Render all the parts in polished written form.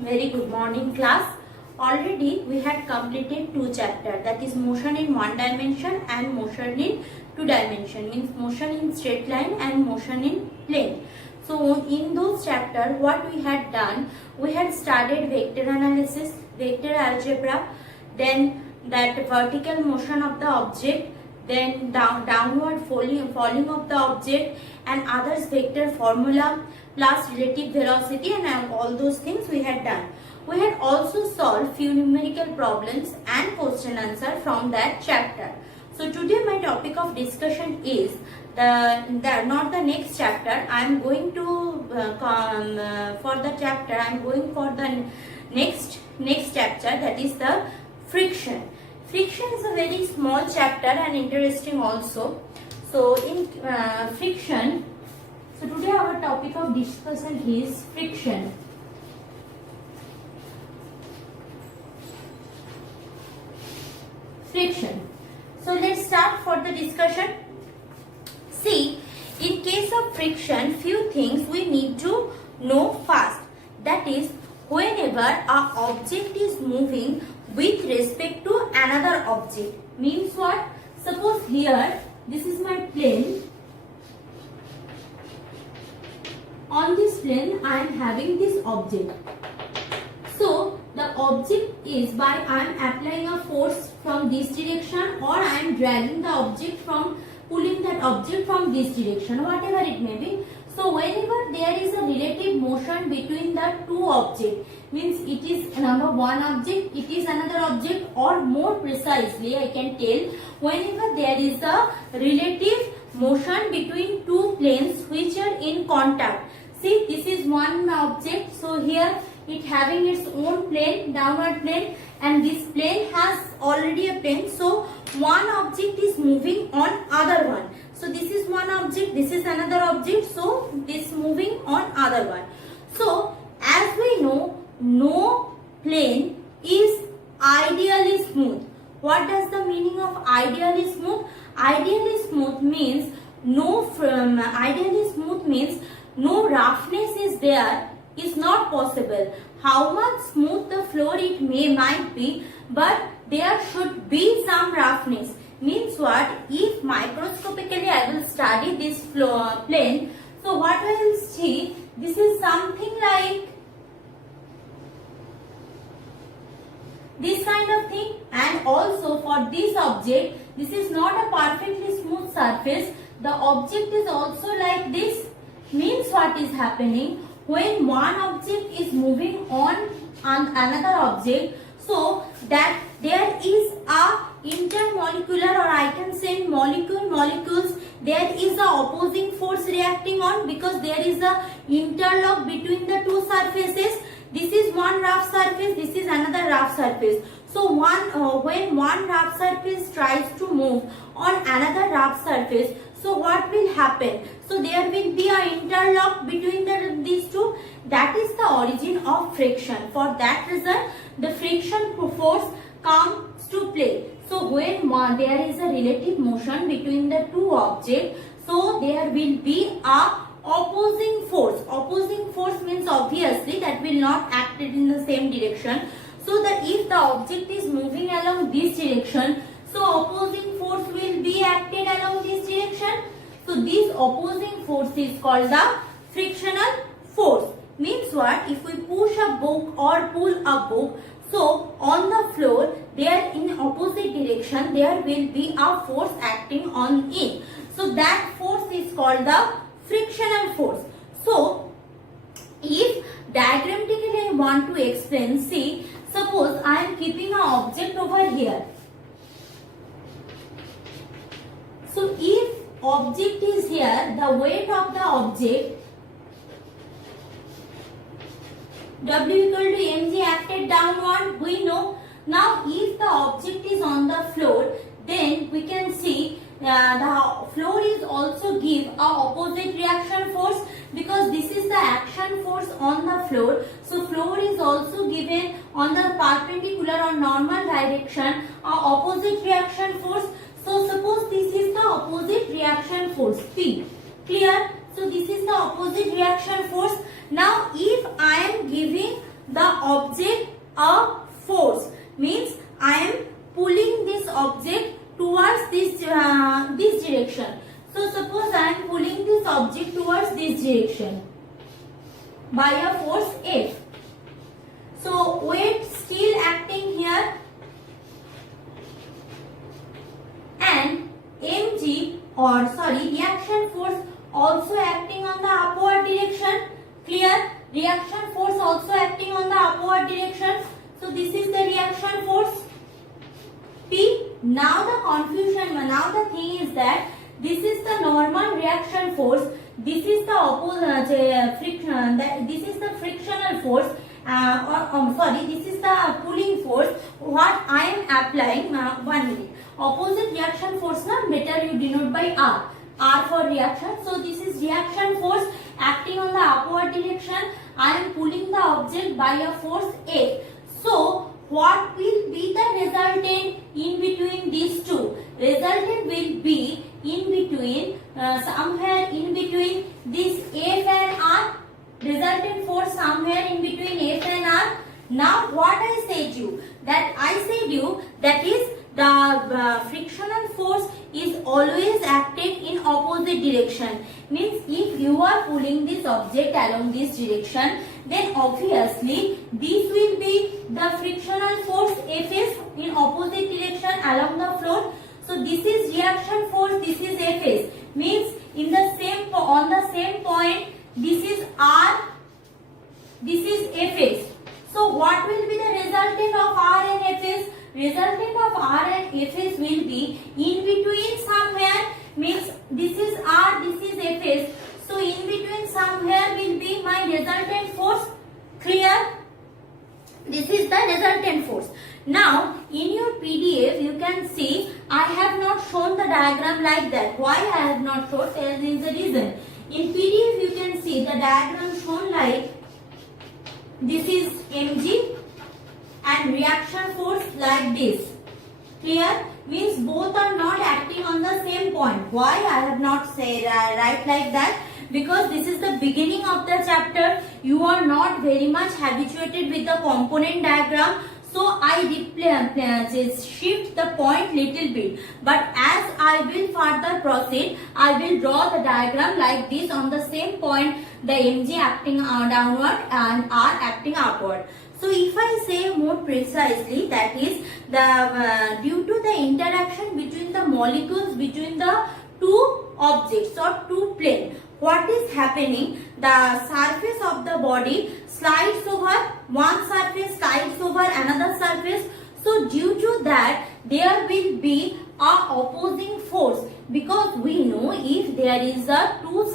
Very good morning class. Already we had completed two chapters, that is motion in one dimension and motion in two dimension, means motion in straight line and motion in plane. So in those chapters what we had done, we had studied vector analysis, vector algebra, then that vertical motion of the object, then downward falling of the object and others vector formula plus relative velocity and all those things we had done. We had also solved few numerical problems and question answer from that chapter. So today my topic of discussion is not the next chapter. I am going to for the chapter. I am going for the next chapter, that is the friction. Friction is a very small chapter and interesting also. So in friction, so today our topic of discussion is friction. Friction. So let's start for the discussion. See, in case of friction, few things we need to know first. That is, whenever an object is moving with respect to another object, means what? Suppose here this is my plane. On this plane I am having this object. So the object is by I am applying a force from this direction, or I am dragging the object from, pulling that object from this direction, whatever it may be. So whenever there is a relative motion between the two objects, means it is number one object, it is another object, or more precisely I can tell, whenever there is a relative motion between two planes which are in contact. See, this is one object, so here it having its own plane, downward plane, and this plane has already a plane, so one object is moving on other one. So this is one object, this is another object, so this moving on other one. So as we know, no plane is ideally smooth. What does the meaning of ideally smooth? Ideally smooth means no roughness is there, is not possible. How much smooth the floor it might be, but there should be some roughness. Means what? If microscopically I will study this plane, so what I will see, this is something like this kind of thing, and also for this object, this is not a perfectly smooth surface. The object is also like this. Means what is happening? When one object is moving on another object, so that there is a intermolecular, or I can say molecules, there is a opposing force reacting on, because there is a interlock between the two surfaces. This is one rough surface, this is another rough surface. So when one rough surface tries to move on another rough surface, so what will happen? So there will be an interlock between these two. That is the origin of friction. For that reason, the friction force comes to play. So when there is a relative motion between the two objects, so there will be a opposing force. Opposing force means obviously that will not act in the same direction. So that if the object is moving along this direction, so opposing force will be acted along this direction. So this opposing force is called the frictional force. Means what? If we push a book or pull a book, so on the floor, there in opposite direction, there will be a force acting on it. So that force is called the frictional force. So if diagrammatically I want to explain, see, suppose I am keeping an object over here. So if object is here, the weight of the object W equal to mg acted downward, we know. Now if the object is on the floor, then we can see the floor is also give a opposite reaction force, because this is the action force on the floor. So floor is also given on the perpendicular or normal direction a opposite reaction force. So suppose this is the opposite reaction force P. Clear? So this is the opposite reaction force. Now if I am giving the object a force, means I am pulling this object towards this direction. So suppose I am pulling this object towards this direction by a force F. So weight still acting here and reaction force also acting on the upward direction. Clear? Reaction force also acting on the upward direction. So this is the reaction force P. Now the thing is that this is the normal reaction force. This is the friction. This is the frictional force. This is the pulling force. What I am applying? 1 minute. Opposite reaction force na better you denote by R. R for reaction. So this is reaction force acting on the upward direction. I am pulling the object by a force F. So what will be the resultant in between these two? Resultant will be in between somewhere in between this F and R. Resultant force somewhere in between F and R. Now what I said you? That is the frictional force is always acting in opposite direction. Means if you are pulling this object along this direction, then obviously this will be the frictional force Fs in opposite direction along the floor. So this is reaction force, this is Fs. Means in the same on the same point, this is R, this is Fs. So what will be the resultant of R and Fs? Resultant of R and Fs will be in between somewhere, means this is R, this is Fs. So in between somewhere will be my resultant force. Clear? This is the resultant force. Now in your PDF you can see I have not shown the diagram like that. Why I have not shown? There is a reason. In PDF you can see the diagram shown like this is mg and reaction force like this. Clear? Means both are not acting on the same point. Why I have not said right like that? Because this is the beginning of the chapter. You are not very much habituated with the component diagram. So I shift the point little bit. But as I will further proceed, I will draw the diagram like this on the same point. The mg acting downward and R acting upward. So if I say more precisely, that is the due to the interaction between the molecules between the two objects or two planes, what is happening? The surface of the body slides over, one surface slides over another surface. So due to that there will be a opposing force, because we know if there is two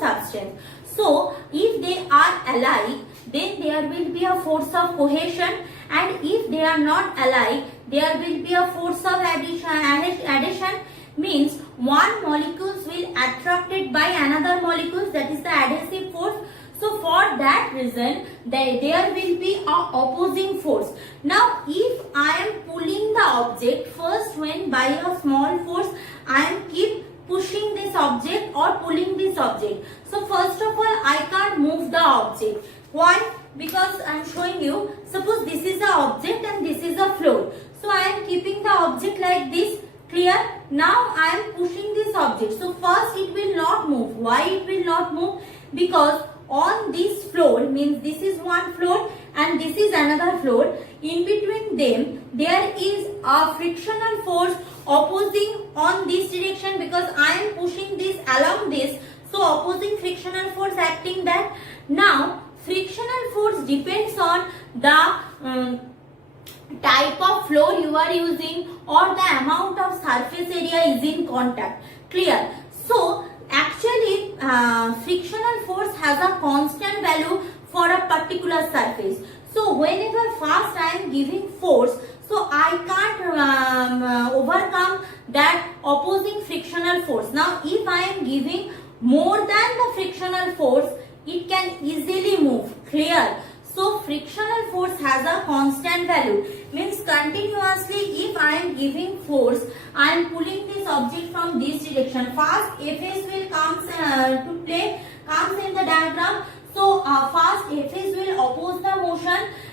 substances. So if they are alike, then there will be a force of cohesion, and if they are not alike, there will be a force of addition. Means one molecules will attracted by another molecules, that is the adhesive force. So for that reason there will be a opposing force. Now if I am pulling the object, first when by a small force I am keep pushing this object or pulling this object. So first of all I can't move the object. Why? Because I am showing you, suppose this is the object and this is the floor. So I am keeping the object like this. Clear? Now I am pushing this object. So first it will not move. Why it will not move? Because on this floor, means this is one floor and this is another floor. In between them there is a frictional force opposing on this direction, because I am pushing this along this. So opposing frictional force acting that. Now frictional force depends on the type of floor you are using or the amount of surface area is in contact. Clear? So actually frictional force has a constant value for a particular surface. So whenever first I am giving force, so I can't overcome that opposing frictional force. Now if I am giving more than the frictional force, it can easily move. Clear? So frictional force has a constant value. Means continuously if I am giving force, I am pulling this object from this direction. First Fs will comes to play, comes in the diagram. So first Fs will oppose the motion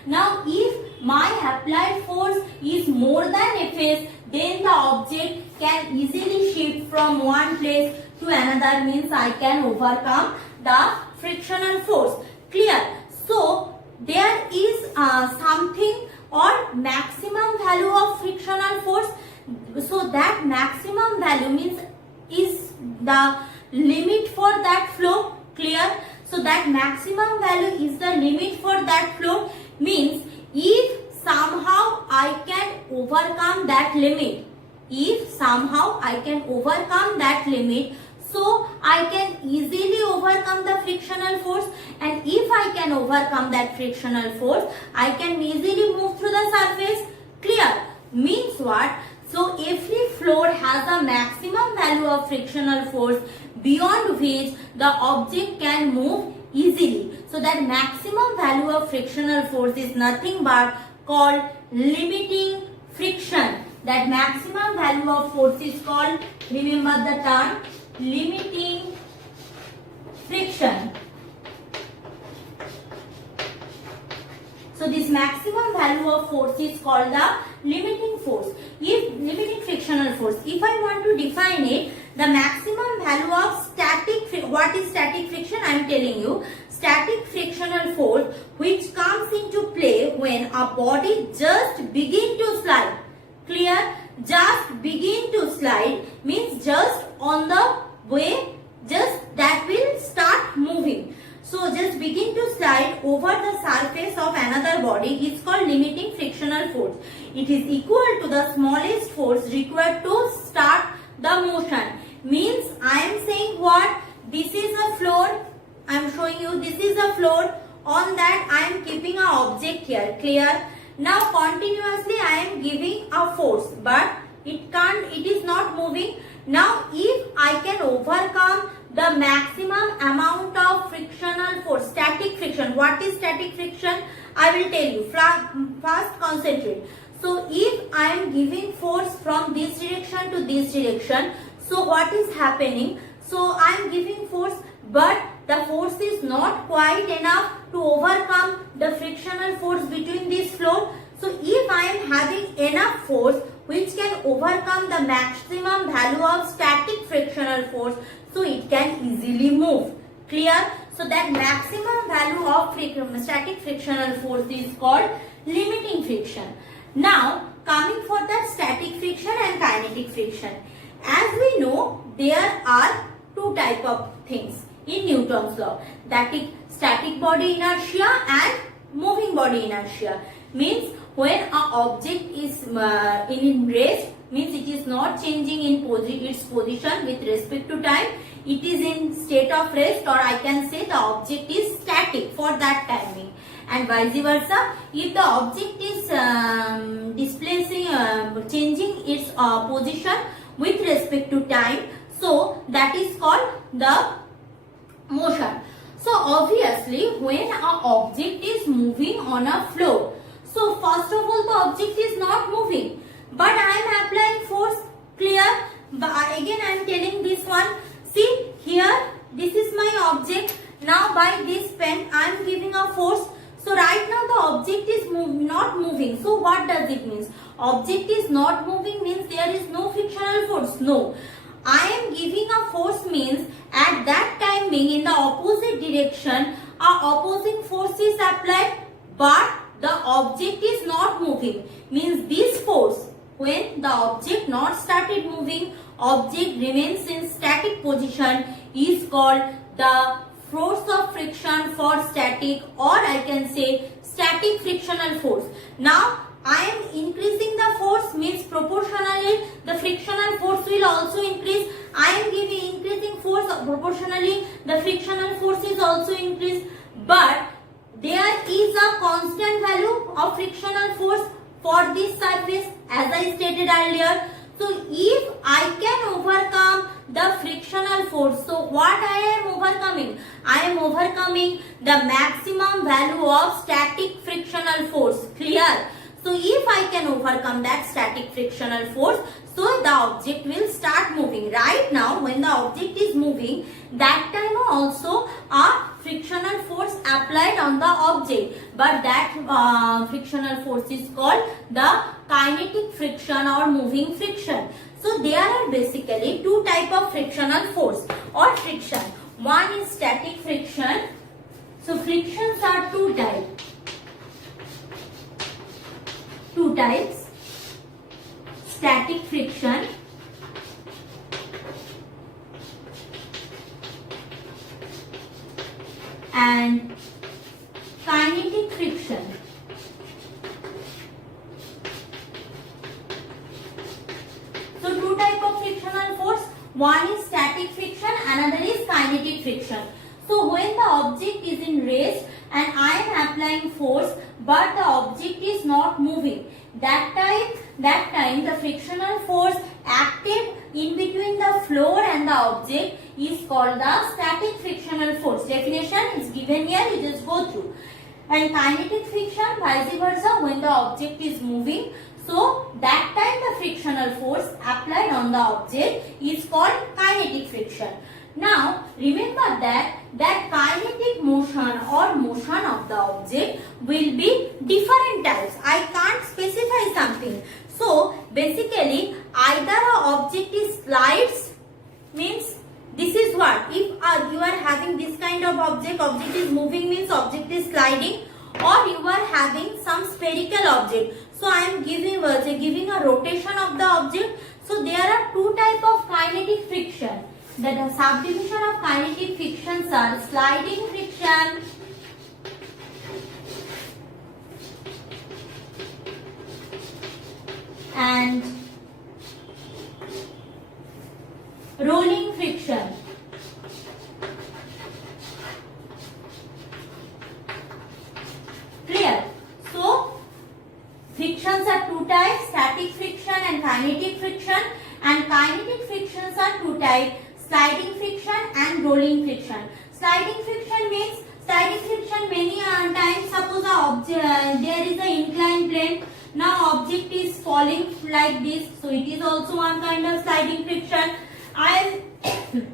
Now if my applied force is more than Fs, then the object can easily shift from one place to another, means I can overcome the frictional force. Clear? So there is something or maximum value of frictional force. So that maximum value means is the limit for that flow. Clear? So that maximum value is the limit for that flow, means if somehow I can overcome that limit, if somehow I can overcome that limit, so I can easily overcome the frictional force, and if I can overcome that frictional force, I can easily move through the surface. Clear? Means what? So every fluid has a maximum value of frictional force beyond which the object can move easily. So that maximum value of frictional force is nothing but called limiting friction. That maximum value of force is called, remember the term, limiting friction. So this maximum value of force is called the limiting force. If limiting frictional force, if I want to define it, the maximum value of what is static friction? I am telling you, static frictional force which comes into play when a body just begin to slide. Clear? Just begin to slide means just on the way, just that will start moving. So just begin to slide over the surface of another body is called limiting frictional force. It is equal to the smallest force required to start the motion. Means I am saying what? This is a floor. I am showing you this is a floor. On that I am keeping an object here. Clear? Now continuously I am giving a force, but it is not moving. Now if I can overcome the maximum amount of frictional force, static friction. What is static friction? I will tell you. First concentrate. So if I am giving force from this direction to this direction, so what is happening? So I am giving force, but the force is not quite enough to overcome the frictional force between this floor. So if I am having enough force which can overcome the maximum value of static frictional force, so it can easily move. Clear? So that maximum value of static frictional force is called limiting friction. Now coming for the static friction and kinetic friction. As we know, there are two type of things in Newton's law, that is static body inertia and moving body inertia. Means when an object is in rest, means it is not changing in its position with respect to time, it is in state of rest, or I can say the object is static for that timing. And vice versa, if the object is changing its position with respect to time, so that is called the motion. So obviously when an object is moving on a floor, so first of all the object is not moving, but I am applying force. Clear? But again I am telling this one. See here, this is my object. Now by this pen I am giving a force. So right now the object is not moving. So what does it mean? Object is not moving means there is no frictional force. No. I am giving a force means at that timing in the opposite direction a opposing force is applied, but the object is not moving. Means this force, when the object not started moving, object remains in static position, is called the force of friction for static, or I can say static frictional force. Now I am increasing the force means proportionally the frictional force will also increase. I am giving increasing force proportionally the frictional force is also increased, but there is a constant value of frictional force for this surface as I stated earlier. So if I can overcome the frictional force, so what I am overcoming? I am overcoming the maximum value of static frictional force. Clear? So if I can overcome that static frictional force, so the object will start moving. Right now when the object is moving, that time also a frictional force applied on the object, but that frictional force is called the kinetic friction or moving friction. So there are basically two type of frictional force or friction. One is static friction. So frictions are two types. Static friction and kinetic friction. So two type of frictional force. One is static friction, another is kinetic friction. So when the object is in rest and I am applying force but the object is not moving, that time the frictional force active in between the floor and the object is called the static frictional force. Definition is given here, you just go through. And kinetic friction, vice versa, when the object is moving. So that time the frictional force applied on the object is called kinetic friction. Now remember that kinetic motion or motion of the object will be different types. I can't specify something. So basically either an object is slides, means this is what, if you are having this kind of object is moving, means object is sliding, or you are having some spherical object. So I am giving a rotation of the object. So there are two types of kinetic friction. The subdivision of kinetic frictions are sliding friction and rolling friction. Clear? So frictions are two types, static friction and kinetic friction, and kinetic frictions are two types, sliding friction and rolling friction. Sliding friction means many times, suppose there is an inclined plane, now object is falling like this, so it is also one kind of sliding friction. I am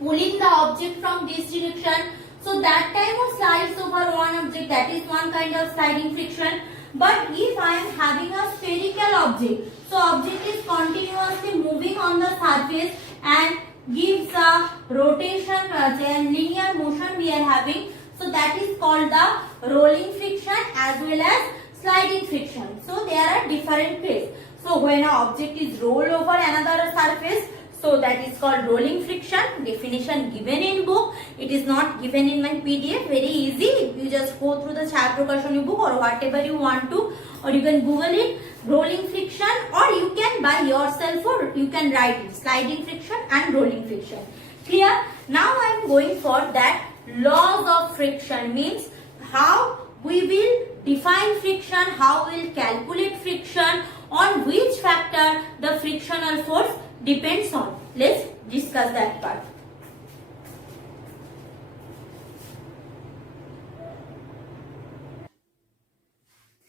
pulling the object from this direction, so that time of slides over one object, that is one kind of sliding friction. But if I am having a spherical object, so object is continuously moving on the surface and gives a rotation and linear motion we are having, so that is called the rolling friction as well as sliding friction. So there are different ways. So when an object is rolled over another surface, so that is called rolling friction. Definition given in book. It is not given in my PDF. Very easy. You just go through the Chhaya Prakashani book or whatever you want to, or you can Google it. Rolling friction, or you can by yourself, or you can write it. Sliding friction and rolling friction. Clear? Now I am going for that laws of friction, means how we will define friction, how we will calculate friction, on which factor the frictional force depends on. Let's discuss that part.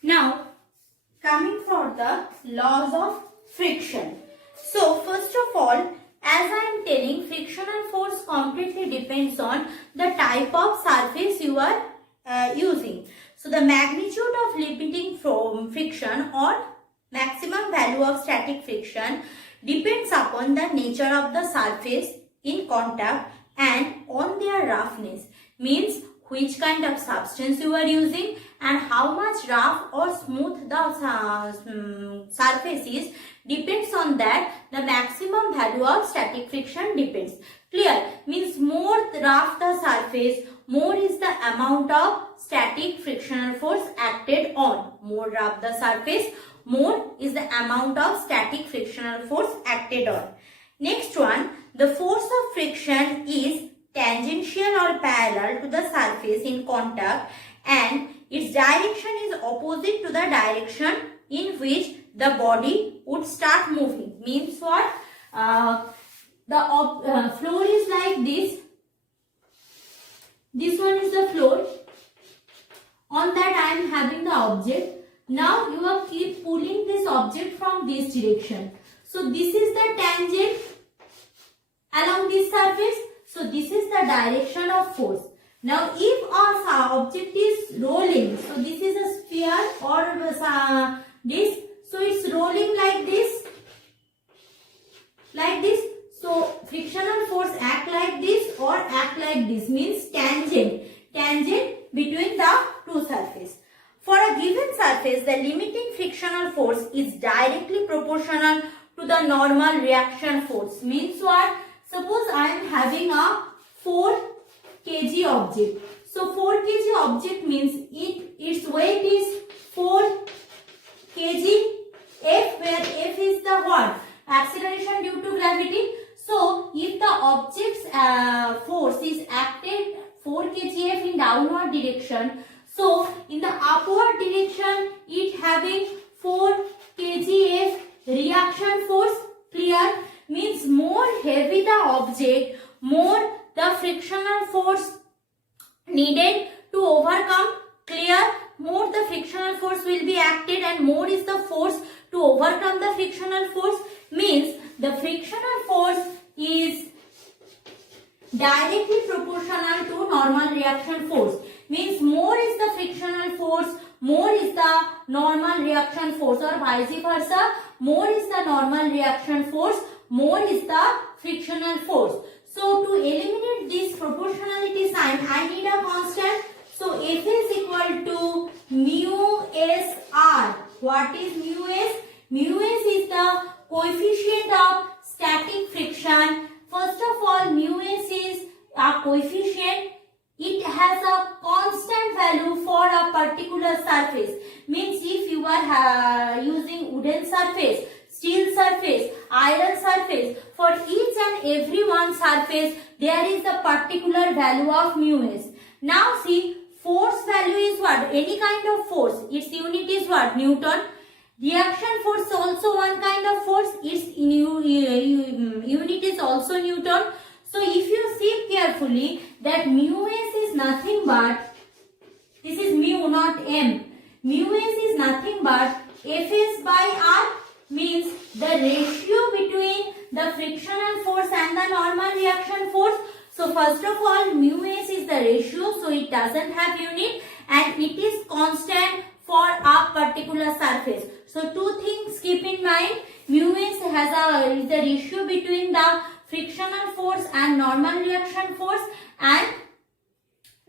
Now coming for the laws of friction. So first of all, as I am telling, frictional force completely depends on the type of surface you are using. So the magnitude of limiting from friction or maximum value of static friction depends upon the nature of the surface in contact and on their roughness, means which kind of substance you are using and how much rough or smooth the surface is, depends on that. The maximum value of static friction depends. Clear? Means more rough the surface, more is the amount of static frictional force acted on. More rough the surface, more is the amount of static frictional force acted on. Next one, the force of friction is tangential or parallel to the surface in contact and its direction is opposite to the direction in which the body would start moving. Means what? The floor is like this. This one is the floor. On that I am having the object. Now you are keep pulling this object from this direction. So this is the tangent along this surface. So this is the direction of force. Now if our object is rolling, so this is a sphere or this, so it's rolling like this, so frictional force act like this or act like this, means tangent between the two surfaces. For a given surface, the limiting frictional force is directly proportional to the normal reaction force. Means what? Suppose I am having a 4 kg object. So 4 kg object means its weight is 4 kg F, where F is the what? Acceleration due to gravity. So if the object's force is acted 4 kgf in downward direction, so in the upward direction it having 4 kgf reaction force. Clear? Means more heavy the object, more the frictional force needed to overcome. Clear? More the frictional force will be acted and more is the force to overcome the frictional force. Means the frictional force is directly proportional to normal reaction force. Means more is the frictional force, more is the normal reaction force, or vice versa. More is the normal reaction force, more is the frictional force. So to eliminate this proportionality sign, I need a constant. So F is equal to mu s r. What is mu s? Mu s is the coefficient of static friction. First of all, mu s is a coefficient. It has a constant value for a particular surface. Means if you are using wooden surface, steel surface, iron surface, for each and every one surface there is a particular value of mu s. Now see, force value is what? Any kind of force. Its unit is what? Newton. Reaction force also one kind of force. Its unit is also Newton. So if you see carefully that mu s is nothing but, this is mu not m. Mu s is nothing but Fs by r, means the ratio between the frictional force and the normal reaction force. So first of all, mu s is the ratio, so it doesn't have unit and it is constant for a particular surface. So two things keep in mind. Mu s is the ratio between the frictional force and normal reaction force, and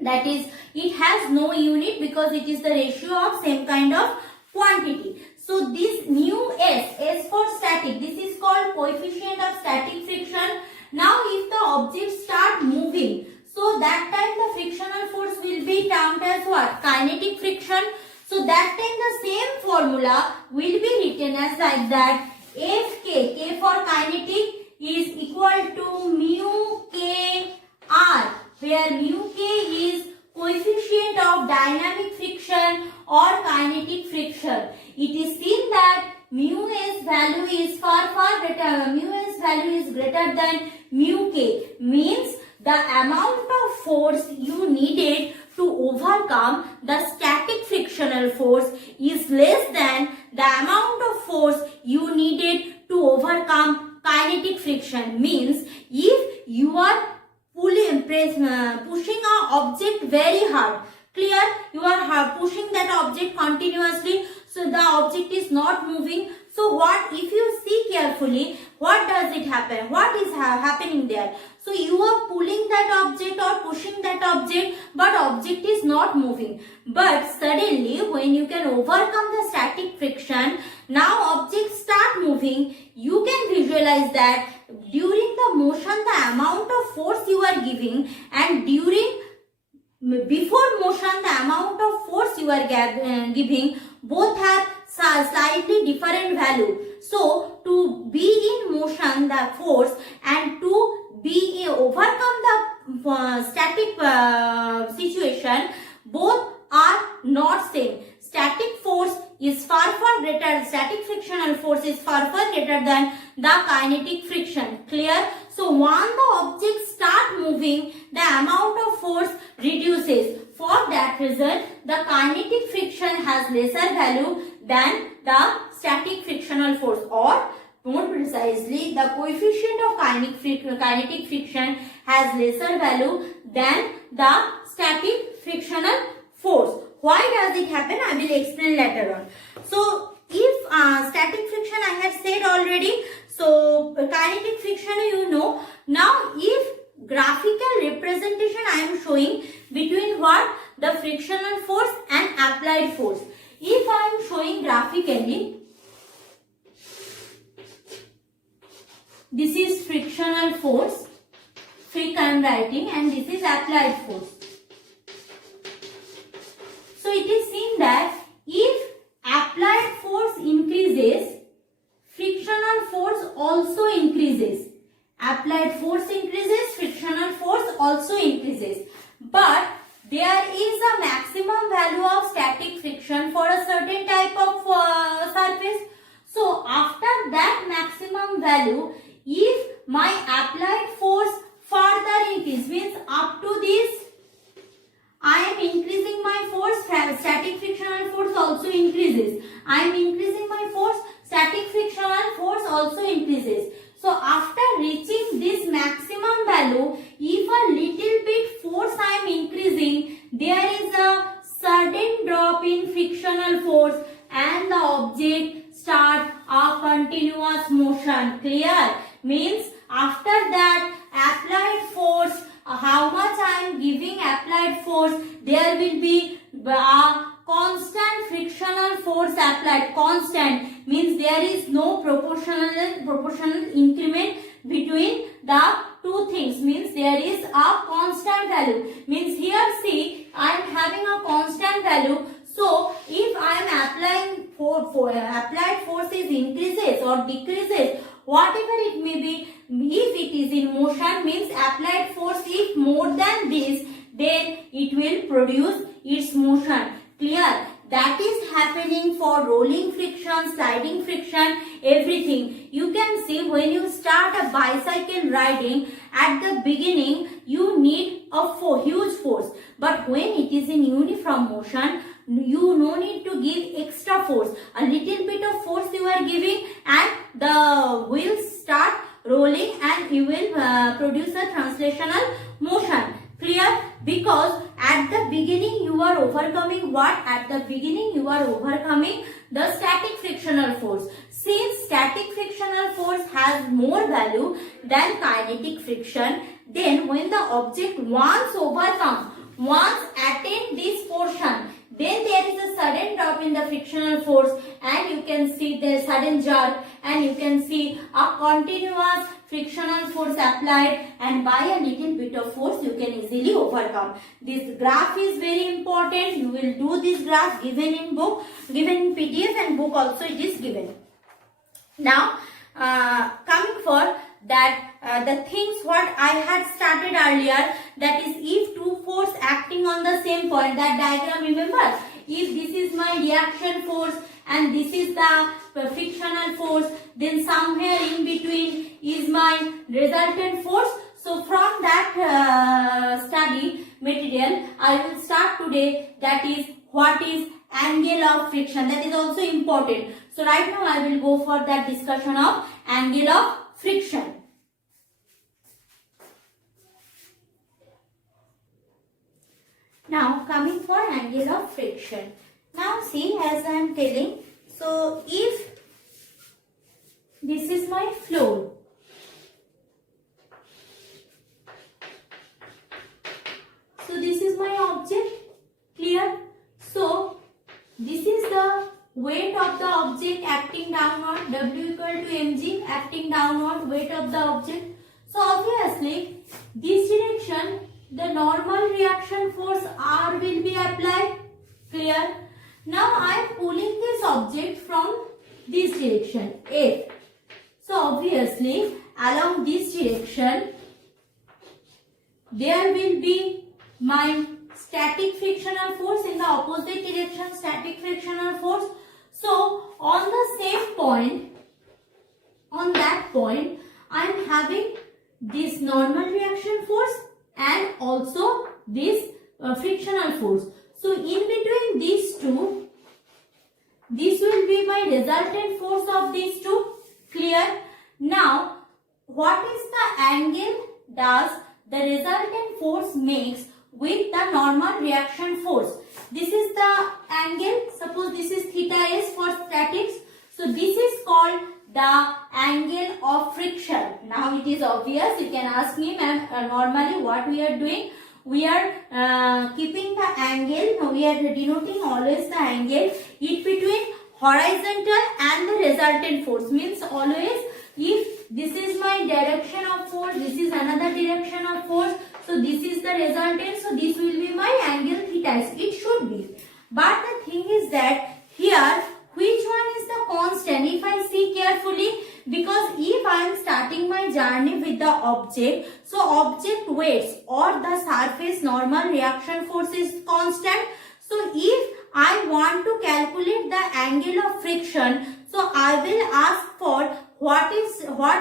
that is, it has no unit because it is the ratio of same kind of quantity. So this mu s for static, this is called coefficient of static friction. Now if the object start moving, so that time the frictional force will be termed as what? Kinetic friction. So that time the same formula will be written as like that. Fk, K for kinetic, is equal to mu k r, where mu k is coefficient of dynamic friction or kinetic friction. It is seen that mu s value is far greater, mu s value is greater than mu k, means the amount of force you needed to overcome the static frictional force is less than the amount of force you needed to overcome kinetic friction. Means if you are pushing an object very hard, clear, you are pushing that object continuously, so the object is not moving. So what if you see carefully, what does it happen? What is happening there? So you are pulling that object or pushing that object, but object is not moving. But suddenly when you can overcome the static friction, now objects start moving. You can visualize that during the motion the amount of force you are giving, and before motion the amount of force you are giving, both have slightly different value. So to be in motion the force and to overcome the static situation, both are not same. Static force is far greater, static frictional force is far greater than the kinetic friction. Clear? So once the object start moving, the amount of force reduces. For that reason, the kinetic friction has lesser value than the static frictional force, or more precisely, the coefficient of kinetic friction has lesser value than the static frictional force. Why does it happen? I will explain later on. So if static friction I have said already, so kinetic friction you know. Now if graphical representation I am showing between what? The frictional force and applied force. If I am showing graphically, this is frictional force, fric I am writing, and this is applied force. So it is seen that if applied force increases, frictional force also increases. Applied force increases, frictional force also increases. But there is a maximum value of static friction for a certain type of surface. So after that maximum value, if my applied force further increase, means up to this, I am increasing my force, static frictional force also increases. I am increasing my force, static frictional force also increases. So after reaching this maximum value, if a little bit force I am increasing, there is a sudden drop in frictional force and the object start a continuous motion. Clear? Means after that applied force, how much I am giving applied force, there will be a constant frictional force applied. Constant means there is no proportional increment between the two things, means there is a constant value. Means here see, I am having a constant value. So if I am applying applied force is increases or decreases, whatever it may be, if it is in motion, means applied force if more than this, then it will produce its motion. Clear? That is happening for rolling friction, sliding friction, everything. You can see when you start a bicycle riding, at the beginning you need a huge force. But when it is in uniform motion, you no need to give extra force. A little bit of force you are giving and the wheels start rolling and you will produce a translational motion. Clear? Because at the beginning you are overcoming what? At the beginning you are overcoming the static frictional force. Since static frictional force has more value than kinetic friction, then when the object once attain this portion, then there is a sudden drop in the frictional force and you can see the sudden jerk and you can see a continuous frictional force applied, and by a little bit of force you can easily overcome. This graph is very important. You will do this graph given in book, given in PDF and book also it is given. Now coming for that the things what I had started earlier, that is if two force acting on the same point, that diagram remember, if this is my reaction force and this is the frictional force, then somewhere in between is my resultant force. So from that study material I will start today, that is what is angle of friction. That is also important. So right now I will go for that discussion of angle of friction. Now coming for angle of friction. Now see, as I am telling, so if this is my floor, so this is my object. Clear? So this is the weight of the object acting downward, W equal to mg, acting downward, weight of the object. So obviously this direction, the normal reaction force R will be applied. Clear? Now I am pulling this object from this direction, F. So obviously along this direction there will be my static frictional force, in the opposite direction static frictional force. So on the same point, on that point I am having this normal reaction force and also this frictional force. So in between these two, this will be my resultant force of these two. Clear? Now what is the angle does the resultant force makes with the normal reaction force. This is the angle. Suppose this is theta s for statics. So this is called the angle of friction. Now it is obvious. You can ask me, ma'am, normally what we are doing? We are keeping the angle. We are denoting always the angle in between horizontal and the resultant force. Means always, if this is my direction of force, this is another direction of force. So this is the resultant. So this will be my angle theta. It should be. But the thing is that here, which one is the constant? If I see carefully, because if I am starting my journey with the object, so object weights or the surface normal reaction force is constant. So if I want to calculate the angle of friction, so I will ask for what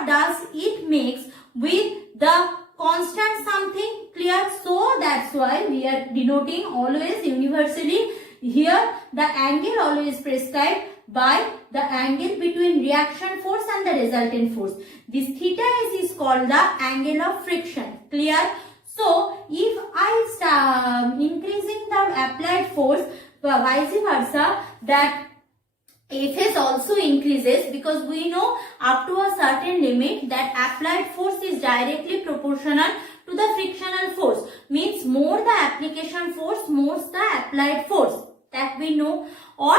does it makes with the constant something. Clear? So that's why we are denoting always universally. Here the angle always prescribed by the angle between reaction force and the resultant force. This theta is called the angle of friction. Clear? So if I start increasing the applied force, vice versa, that Fs also increases, because we know up to a certain limit that applied force is directly proportional to the frictional force. Means more the application force, more the applied force. That we know. Or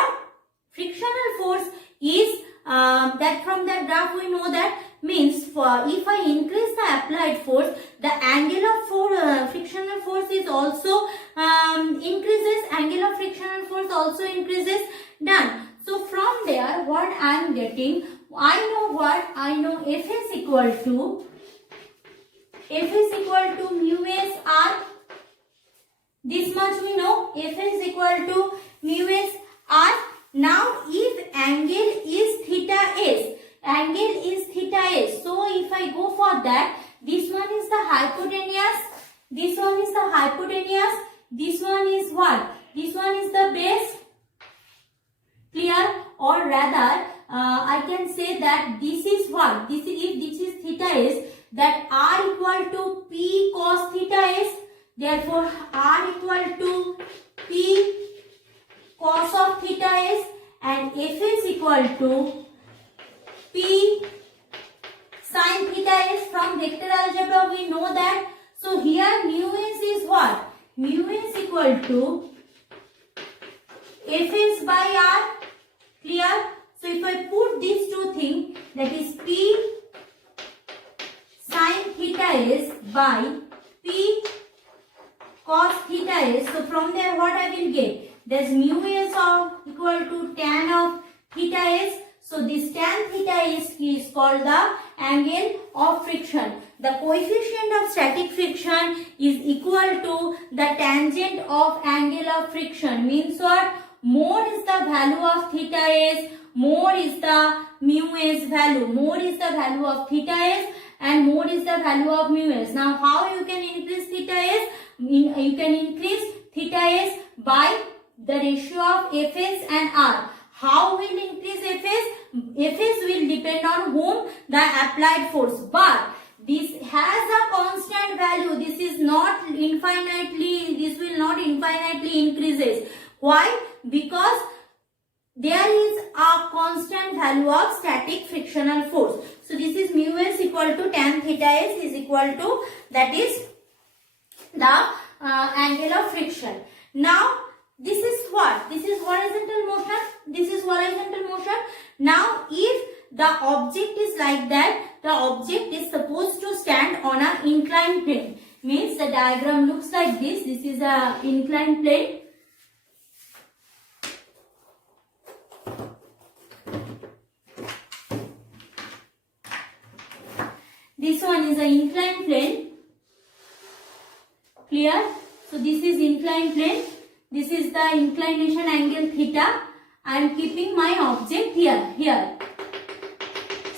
frictional force is that from the graph we know that means if I increase the applied force, the angle of frictional force is also increases. Angle of frictional force also increases. Done. So from there, what I am getting, I know what? I know F is equal to mu s r. This much we know. F is equal to mu s r. Now if angle is theta s, so if I go for that, this one is the hypotenuse, this one is the hypotenuse, this one is what? This one is the base. Clear? Or rather, I can say that this is what? If this is theta s, that r equal to p cos theta s. Therefore, r equal to p cos of theta s, and f is equal to p sin theta s. From vector algebra we know that. So here mu s is what? Mu s equal to f s by r. Clear? So if I put these two things, that is p sin theta s by p cos theta s. So from there what I will get? There's mu s of equal to tan of theta s. So this tan theta is called the angle of friction. The coefficient of static friction is equal to the tangent of angle of friction. Means what? More is the value of theta s, more is the mu s value. More is the value of theta s and more is the value of mu s. Now how you can increase theta s? You can increase theta s by the ratio of Fs and R. How will increase Fs? Fs will depend on whom? The applied force. But this has a constant value. This is not infinitely, this will not infinitely increases. Why? Because there is a constant value of static frictional force. So this is mu s equal to tan theta s is equal to, that is the angle of friction. Now this is what? This is horizontal motion. This is horizontal motion. Now if the object is like that, the object is supposed to stand on an inclined plane. Means the diagram looks like this. This is a inclined plane. This one is an inclined plane. Clear? So this is inclined plane. This is the inclination angle theta. I am keeping my object here.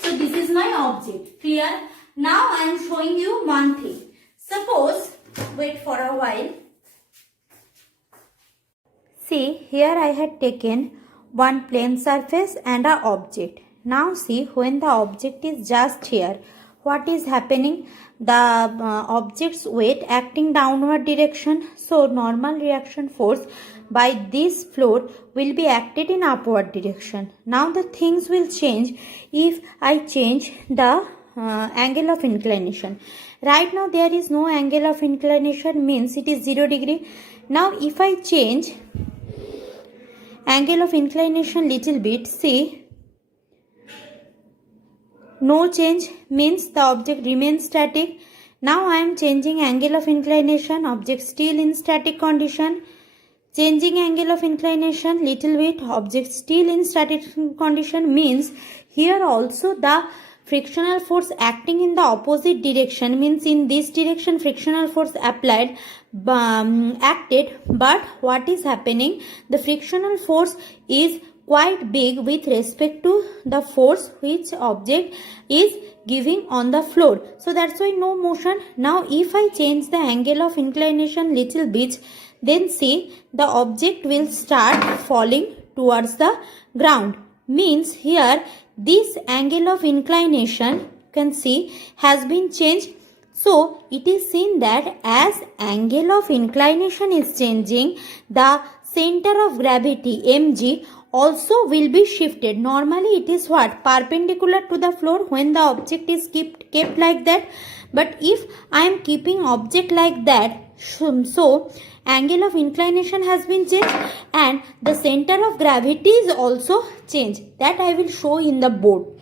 So this is my object. Clear? Now I am showing you one thing. Suppose, wait for a while. See, here I had taken one plane surface and an object. Now see, when the object is just here, what is happening? The object's weight acting downward direction, so normal reaction force by this float will be acted in upward direction. Now the things will change if I change the angle of inclination. Right now there is no angle of inclination, means it is 0 degree. Now if I change angle of inclination little bit, see, no change, means the object remains static. Now I am changing angle of inclination, object still in static condition. Changing angle of inclination little bit, object still in static condition, means here also the frictional force acting in the opposite direction, means in this direction frictional force applied acted, but what is happening, the frictional force is quite big with respect to the force which object is giving on the floor, so that's why no motion. Now if I change the angle of inclination little bit, then see the object will start falling towards the ground, means here this angle of inclination you can see has been changed. So it is seen that as angle of inclination is changing, the center of gravity mg also will be shifted. Normally it is what, perpendicular to the floor when the object is kept like that, but if I am keeping object like that, so angle of inclination has been changed and the center of gravity is also changed. That I will show in the board.